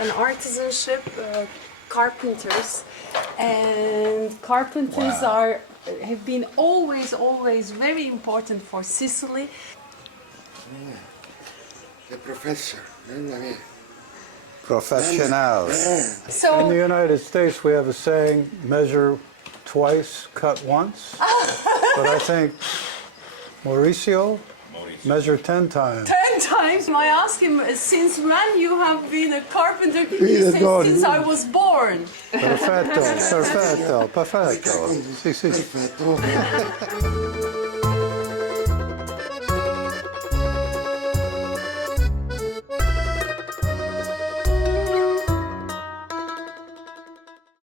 and artisanship, carpenters, and carpenters have been always very important for Sicily. The professor. Professional. So In the United States, we have a saying, measure twice, cut once. But I think Mauricio, measure 10 times. 10 times. I asked him, since when you have been a carpenter? He Yes, said, God. since I was born. Perfetto, perfetto, perfetto. Sì, sì. Perfetto.